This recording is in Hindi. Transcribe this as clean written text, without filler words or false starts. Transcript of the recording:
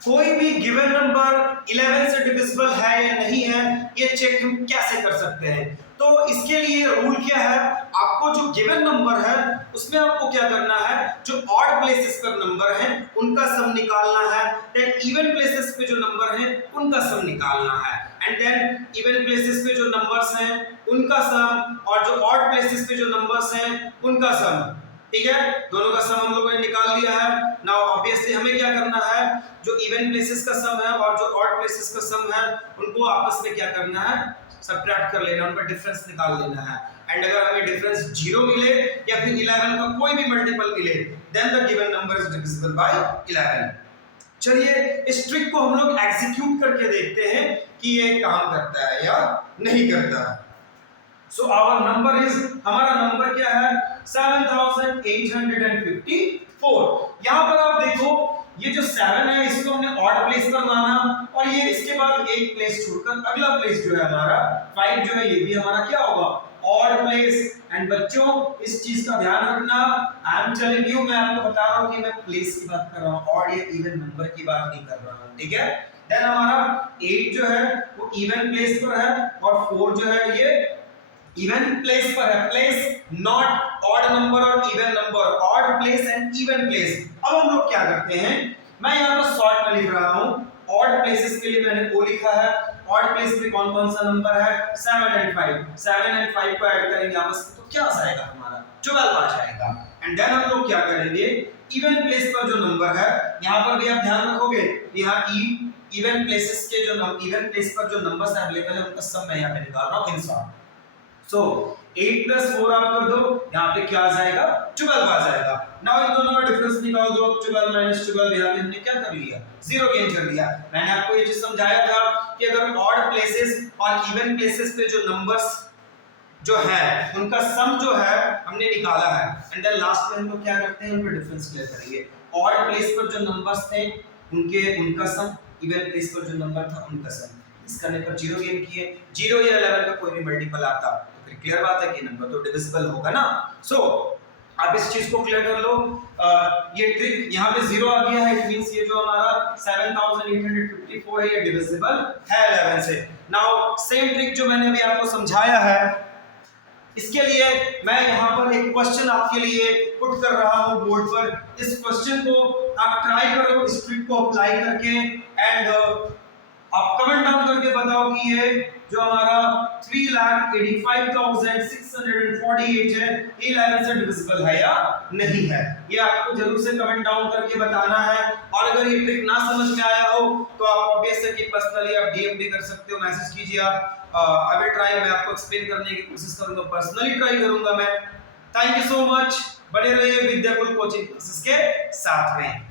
कोई भी गिवन नंबर 11 से डिविजिबल है या नहीं है, ये चेक हम कैसे कर सकते हैं? तो इसके लिए रूल क्या है, आपको जो गिवन नंबर है उसमें आपको क्या करना है, जो ऑड प्लेसेस पर नंबर है उनका सम निकालना है, देन इवन प्लेसेस पे जो नंबर है उनका सम निकालना है, एंड देन इवन प्लेसेस पे जो नंबर्स हैं उनका सम और जो ऑड प्लेसेस पे जो नंबर्स हैं उनका सम। ठीक है, दोनों का सम हम लोगों ने निकाल लिया है। नाउ ऑब्वियसली हमें क्या करना है, जो इवन प्लेसेस का सम है और जो ऑड प्लेसेस का सम है उनको आपस में क्या करना है, सबट्रैक्ट कर लेना, उनका डिफरेंस निकाल लेना है। एंड अगर हमें डिफरेंस 0 मिले या फिर 11 का कोई भी मल्टीपल मिले, then the given number is divisible by 11। चलिए इस ट्रिक को हम लोग एग्जीक्यूट करके देखते हैं कि ये काम करता है या नहीं करता है। So our number is, हमारा नंबर क्या है 7854। यहाँ पर आप देखो ये जो 7 है इसको हमने ऑड प्लेस पर माना और ये इसके बाद एक प्लेस छोड़कर अगला प्लेस जो है हमारा 5 जो है ये भी हमारा क्या होगा, ऑड प्लेस। एंड बच्चों इस चीज का ध्यान रखना, आई एम टेलिंग यू, मैं आपको बता रहा हूँ कि मैं प्लेस की बात कर रहा हूँ, ऑड या इवन नंबर की बात नहीं कर रहा हूँ। ठीक है, देन हमारा 8 जो है वो इवन प्लेस पर है और 4 जो है ये इवन प्लेस पर है, प्लेस नॉट ऑड नंबर और even number, odd place and even place. अब हम लोग क्या करते हैं, मैं यहाँ पर शॉर्ट में लिख रहा हूँ, ऑड प्लेसेस के लिए मैंने ओ लिखा है, ऑड प्लेस में कौन कौन सा नंबर है 7 एंड 5, 7 एंड 5 को ऐड करेंगे आपस में तो क्या आ जाएगा हमारा 12 आ जाएगा। एंड देन हम लोग क्या करेंगे, इवन प्लेस पर जो नंबर है यहाँ पर भी आप ध्यान रखोगे, यहाँ इवन प्लेसेस के जो इवन प्लेस पर जो नंबर्स अवेलेबल है उनका सम मैं यहाँ पे निकाल रहा हूँ इन शॉर्ट। So 8 plus 4 आप कर दो, यहाँ पे क्या आ जाएगा 12 आ जाएगा। नाउ इन दोनों का डिफरेंस निकाल दो, 12 minus 12, यहाँ पे हमने क्या कर लिया, 0 गेन कर लिया। मैंने आपको ये चीज समझाया था कि अगर ऑड प्लेसेस और इवन प्लेसेस पे जो नंबर्स जो है उनका सम जो है हमने निकाला है, एंड देन लास्ट में हम लोग क्या करते हैं, उनका डिफरेंस क्लियर करेंगे। ऑड प्लेस पर जो नंबर्स थे उनका सम, इवन प्लेस पर जो नंबर था उनका सम, इस करने पर 0 गेन किए, 0 या 11 का कोई भी मल्टीपल आता तो फिर क्लियर बात है कि नंबर तो डिविजिबल होगा ना। सो आप इस चीज को क्लियर कर लो। ये ट्रिक यहाँ पे 0 आ गया है, इट मींस ये जो हमारा 7854 है ये डिविजिबल है 11 से। नाउ सेम ट्रिक जो मैंने अभी आपको समझाया है, इसके लिए मैं यहाँ पर एक क्वेश्चन आपके लिए पुट कर रहा हूँ बोर्ड पर। इस क्वेश्चन को आप ट्राई करो, इस ट्रिक को अप्लाई करके, एंड आप कमेंट डाउन करके बताओ कि ये जो हमारा 3,85,648 है 11 से डिविजिबल है या नहीं है, ये आपको जरूर से कमेंट डाउन करके बताना है। और अगर ये ट्रिक ना समझ में आया हो तो आप ऑब्वियसली कि पर्सनली आप डीएम भी कर सकते हो, मैसेज कीजिए आप। आई विल ट्राई, मैं आपको एक्सप्लेन करने की कोशिश करूंगा, पर्सनली ट्राई करूंगा मैं। थैंक यू सो मच, बने रहिए विद्याकुल कोचिंग क्लासेस के साथ में।